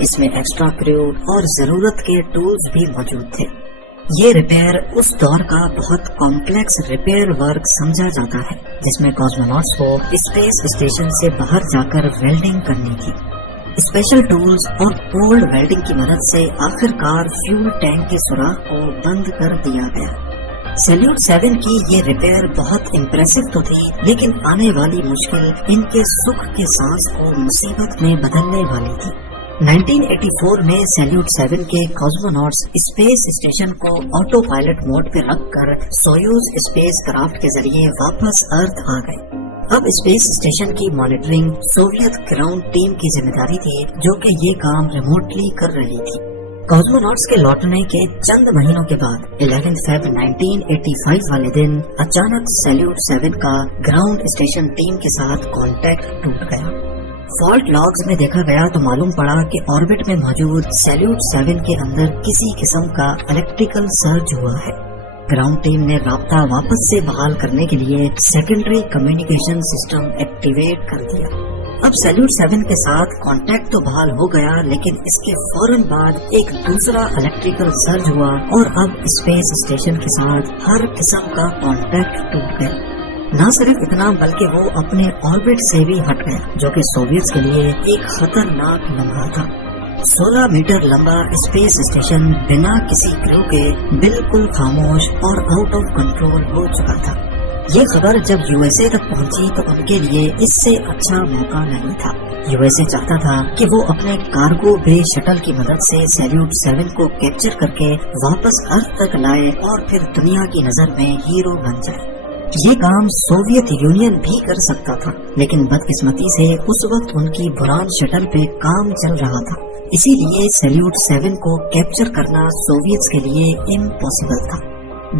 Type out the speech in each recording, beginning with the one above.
اس میں ایکسٹرا کرو اور ضرورت کے ٹولز بھی موجود تھے۔ یہ ریپیئر اس دور کا بہت کمپلیکس ریپیئر ورک سمجھا جاتا ہے جس میں کاسموناٹس کو اسپیس اسٹیشن سے باہر جا کر ویلڈنگ کرنی تھی۔ اسپیشل ٹولز اور کولڈ ویلڈنگ کی مدد سے آخر کار فیول ٹینک کے سوراخ کو بند کر دیا گیا۔ سیلیوٹ 7 کی یہ ریپیئر بہت امپریسو تو تھی، لیکن آنے والی مشکل ان کے سکھ کے سانس کو مصیبت میں بدلنے والی تھی۔ 1984 میں سیلیوٹ 7 کے کاسموناٹس اسپیس اسٹیشن کو آٹو پائلٹ موڈ پہ رکھ کر سویوز اسپیس کرافٹ کے ذریعے واپس ارتھ آ گئے۔ اب اسپیس اسٹیشن کی مانیٹرنگ سوویت گراؤنڈ ٹیم کی ذمہ داری تھی، جو کہ یہ کام ریموٹلی کر رہی تھی۔ کاسموناٹس کے لوٹنے کے چند مہینوں کے بعد 11 فیب 1985 والے دن اچانک سیلیوٹ 7 کا گراؤنڈ اسٹیشن ٹیم کے ساتھ کانٹیکٹ ٹوٹ گیا۔ فالٹ لاگز میں دیکھا گیا تو معلوم پڑا کہ آربٹ میں موجود سیلیوٹ 7 کے اندر کسی قسم کا الیکٹریکل سرج ہوا ہے۔ گراؤنڈ ٹیم نے رابطہ واپس سے بحال کرنے کے لیے سیکنڈری کمیونیکیشن سسٹم ایکٹیویٹ کر دیا۔ اب سیلیوٹ 7 کے ساتھ کانٹیکٹ تو بحال ہو گیا، لیکن اس کے فوراً بعد ایک دوسرا الیکٹریکل سرج ہوا اور اب اسپیس اسٹیشن کے ساتھ ہر قسم کا کانٹیکٹ ٹوٹ گیا۔ نہ صرف اتنا بلکہ وہ اپنے آربٹ سے بھی ہٹ گیا، جو کہ سوویتس کے لیے ایک خطرناک لمحہ تھا۔ 16 میٹر لمبا اسپیس اسٹیشن بنا کسی کرو کے بالکل خاموش اور آؤٹ آف کنٹرول ہو چکا تھا۔ یہ خبر جب یو ایس اے تک پہنچی تو ان کے لیے اس سے اچھا موقع نہیں تھا۔ یو ایس اے چاہتا تھا کہ وہ اپنے کارگو بے شٹل کی مدد سے سیلیوٹ 7 کو کیپچر کر کے واپس ارتھ تک لائے اور پھر دنیا کی نظر میں ہیرو بن جائے۔ یہ کام سوویت یونین بھی کر سکتا تھا، لیکن بدقسمتی سے اس وقت ان کی بران شٹل پہ کام چل رہا تھا، اسی لیے سیلیوٹ 7 کو کیپچر کرنا سوویتس کے لیے امپاسبل تھا۔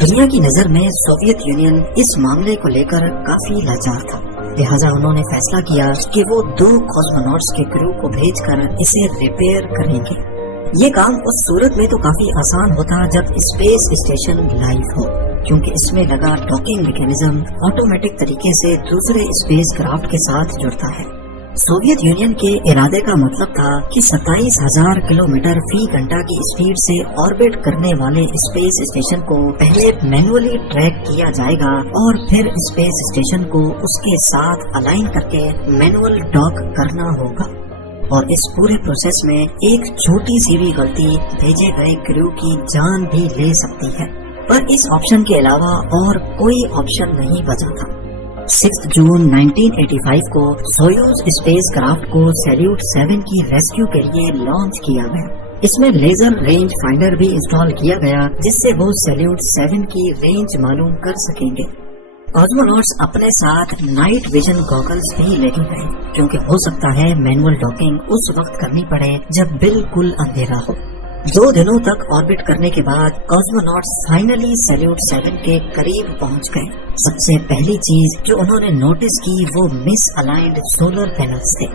دنیا کی نظر میں سوویت یونین اس معاملے کو لے کر کافی لاچار تھا، لہٰذا انہوں نے فیصلہ کیا کہ وہ 2 کاسموناٹس کے کرو کو بھیج کر اسے ریپیئر کریں گے۔ یہ کام اس صورت میں تو کافی آسان ہوتا جب اسپیس اسٹیشن لائیو ہو، کیونکہ اس میں لگا ڈاکنگ میکینزم آٹومیٹک طریقے سے دوسرے اسپیس کرافٹ کے ساتھ جڑتا ہے۔ سوویت یونین کے ارادے کا مطلب تھا کہ 27,000 کلومیٹر فی گھنٹہ کی اسپیڈ سے آربٹ کرنے والے اسپیس اسٹیشن کو پہلے مینولی ٹریک کیا جائے گا اور پھر اسپیس اسٹیشن کو اس کے ساتھ الائن کر کے مینوئل ڈاک کرنا ہوگا، اور اس پورے پروسیس میں ایک چھوٹی سی بھی غلطی بھیجے گئے کرو کی جان بھی لے سکتی ہے، پر اس آپشن کے علاوہ اور کوئی آپشن نہیں بچا تھا۔ 6 جون 1985 کو سویوز اسپیس کرافٹ کو سیلیوٹ 7 کی ریسکیو کے لیے لانچ کیا گیا۔ اس میں لیزر رینج فائنڈر بھی انسٹال کیا گیا، جس سے وہ سیلیوٹ 7 کی رینج معلوم کر سکیں گے۔ کاسموناٹس اپنے ساتھ نائٹ ویژن گوگلز بھی لے کے گئے، کیونکہ ہو سکتا ہے مینوئل ڈاکنگ اس وقت کرنی پڑے جب بالکل اندھیرا ہو۔ 2 دنوں تک آربٹ کرنے کے بعد کاسموناٹس فائنلی سیلیوٹ 7 کے قریب پہنچ گئے۔ سب سے پہلی چیز جو انہوں نے نوٹس کی وہ مس الائنڈ سولر پینلز تھے،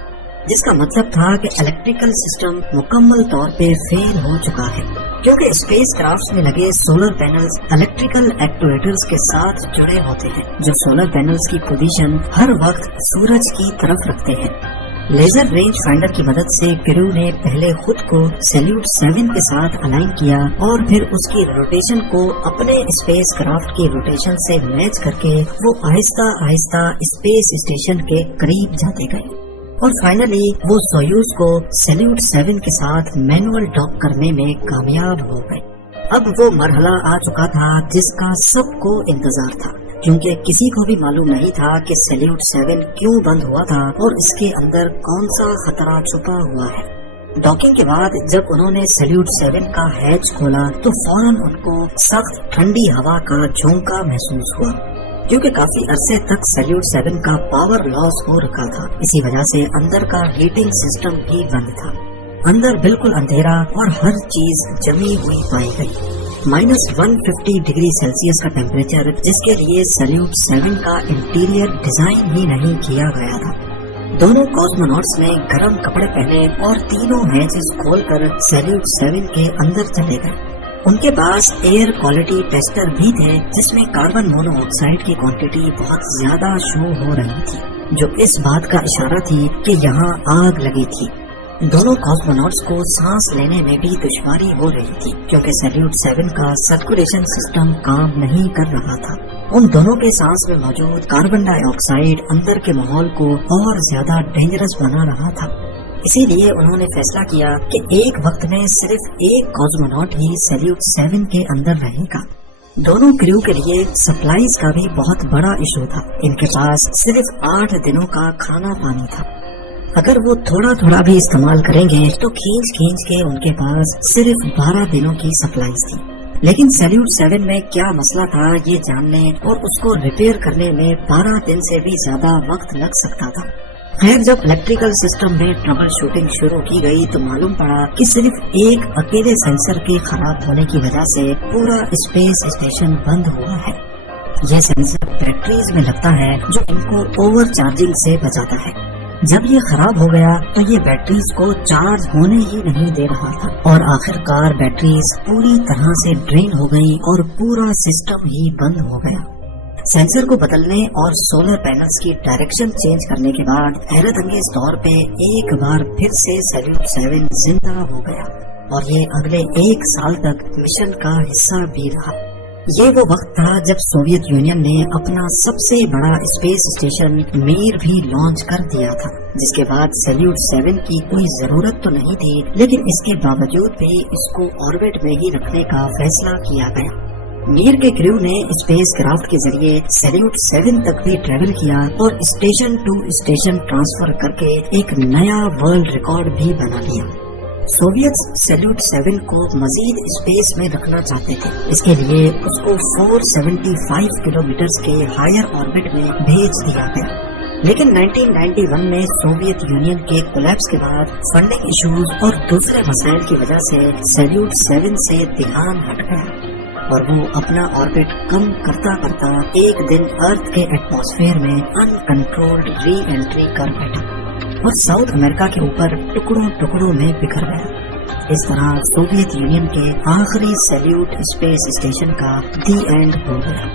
جس کا مطلب تھا کہ الیکٹریکل سسٹم مکمل طور پہ فیل ہو چکا ہے، کیونکہ اسپیس کرافٹس میں لگے سولر پینلز الیکٹریکل ایکٹویٹرز کے ساتھ جڑے ہوتے ہیں، جو سولر پینلز کی پوزیشن ہر وقت سورج کی طرف رکھتے ہیں۔ لیزر رینج فائنڈر کی مدد سے کرو نے پہلے خود کو سیلیوٹ 7 کے ساتھ الائن کیا اور پھر اس کی روٹیشن کو اپنے اسپیس کرافٹ کی روٹیشن سے میچ کر کے وہ آہستہ آہستہ اسپیس اسٹیشن کے قریب جاتے گئے، اور فائنلی وہ سویوز کو سیلیوٹ 7 کے ساتھ مینوئل ڈاک کرنے میں کامیاب ہو گئے۔ اب وہ مرحلہ آ چکا تھا جس کا سب کو انتظار تھا، کیونکہ کسی کو بھی معلوم نہیں تھا کہ سیلیوٹ 7 کیوں بند ہوا تھا اور اس کے اندر کون سا خطرہ چھپا ہوا ہے۔ ڈاکنگ کے بعد جب انہوں نے سیلیوٹ 7 کا ہیچ کھولا تو فوراً ان کو سخت ٹھنڈی ہوا کا جھونکا محسوس ہوا، کیونکہ کافی عرصے تک سیلیوٹ 7 کا پاور لاس ہو رکھا تھا، اسی وجہ سے اندر کا ہیٹنگ سسٹم بھی بند تھا۔ اندر بالکل اندھیرا اور ہر چیز جمی ہوئی پائی گئی۔ -150 ڈگری سیلسیس کا ٹیمپریچر، جس کے لیے سیلیوٹ 7 کا انٹیریئر ڈیزائن ہی نہیں کیا گیا تھا۔ دونوں کاسموناٹس نے گرم کپڑے پہنے اور تینوں ہیچز کھول کر سیلیوٹ 7 کے اندر چلے گئے۔ ان کے پاس ایئر کوالٹی ٹیسٹر بھی تھے، جس میں کاربن مونو آکسائڈ کی کوانٹٹی بہت زیادہ شو ہو رہی تھی، جو اس بات کا اشارہ تھی کہ یہاں آگ لگی تھی۔ دونوں کاسموناٹس کو سانس لینے میں بھی دشواری ہو رہی تھی کیونکہ سیلیوٹ 7 کا سرکولیشن سسٹم کام نہیں کر رہا تھا۔ ان دونوں کے سانس میں موجود کاربن ڈائی آکسائڈ اندر کے ماحول کو اور زیادہ ڈینجرس بنا رہا تھا۔ اسی لیے انہوں نے فیصلہ کیا کہ ایک وقت میں صرف ایک کاسموناٹ ہی سیلیوٹ 7 کے اندر رہے گا۔ دونوں کریو کے لیے سپلائیز کا بھی بہت بڑا ایشو تھا۔ ان کے پاس صرف 8 دنوں کا کھانا پانی تھا۔ اگر وہ تھوڑا تھوڑا بھی استعمال کریں گے تو کھینچ کے ان کے پاس صرف 12 دنوں کی سپلائیز تھی۔ لیکن سیلیوٹ 7 میں کیا مسئلہ تھا یہ جاننے اور اس کو ریپیئر کرنے میں 12 دن سے بھی زیادہ وقت لگ سکتا تھا۔ خیر، جب الیکٹریکل سسٹم میں ٹربل شوٹنگ شروع کی گئی تو معلوم پڑا کہ صرف ایک اکیلے سینسر کے خراب ہونے کی وجہ سے پورا اسپیس اسٹیشن بند ہوا ہے۔ یہ سینسر بیٹریز میں لگتا ہے جو ان کو اوور چارجنگ سے بچاتا ہے۔ جب یہ خراب ہو گیا تو یہ بیٹریز کو چارج ہونے ہی نہیں دے رہا تھا اور آخر کار بیٹریز پوری طرح سے ڈرین ہو گئی اور پورا سسٹم ہی بند ہو گیا۔ سینسر کو بدلنے اور سولر پینلز کی ڈائریکشن چینج کرنے کے بعد حیرت انگیز طور پہ ایک بار پھر سے سیلیوٹ 7 زندہ ہو گیا اور یہ اگلے 1 سال تک مشن کا حصہ بھی رہا۔ یہ وہ وقت تھا جب سوویت یونین نے اپنا سب سے بڑا اسپیس اسٹیشن میر بھی لانچ کر دیا تھا، جس کے بعد سیلیوٹ 7 کی کوئی ضرورت تو نہیں تھی، لیکن اس کے باوجود بھی اس کو آربٹ میں ہی رکھنے کا فیصلہ کیا گیا۔ میر کے کریو نے اسپیس کرافٹ کے ذریعے سیلیوٹ 7 تک بھی ٹریول کیا اور اسٹیشن ٹو اسٹیشن ٹرانسفر کر کے ایک نیا ورلڈ ریکارڈ بھی بنا لیا۔ سوویت سیلیوٹ 7 کو مزید اسپیس میں رکھنا چاہتے تھے، اس کے لیے اس کو 475 کلومیٹرز کے ہائر آربٹ میں بھیج دیا گیا، لیکن 1991 میں سوویت یونین کے کولیپس کے بعد فنڈنگ ایشوز اور دوسرے مسائل کی وجہ سے سیلیوٹ 7 سے دھیان ہٹ گیا اور وہ اپنا آربٹ کم کرتا کرتا ایک دن ارتھ کے ایٹماسفیئر میں ان کنٹرولڈ ری انٹری کر بیٹھا اور ساؤتھ امریکہ کے اوپر ٹکڑوں میں بکھر گیا۔ اس طرح سوویت یونین کے آخری سیلیوٹ اسپیس اسٹیشن کا دی اینڈ ہو گیا۔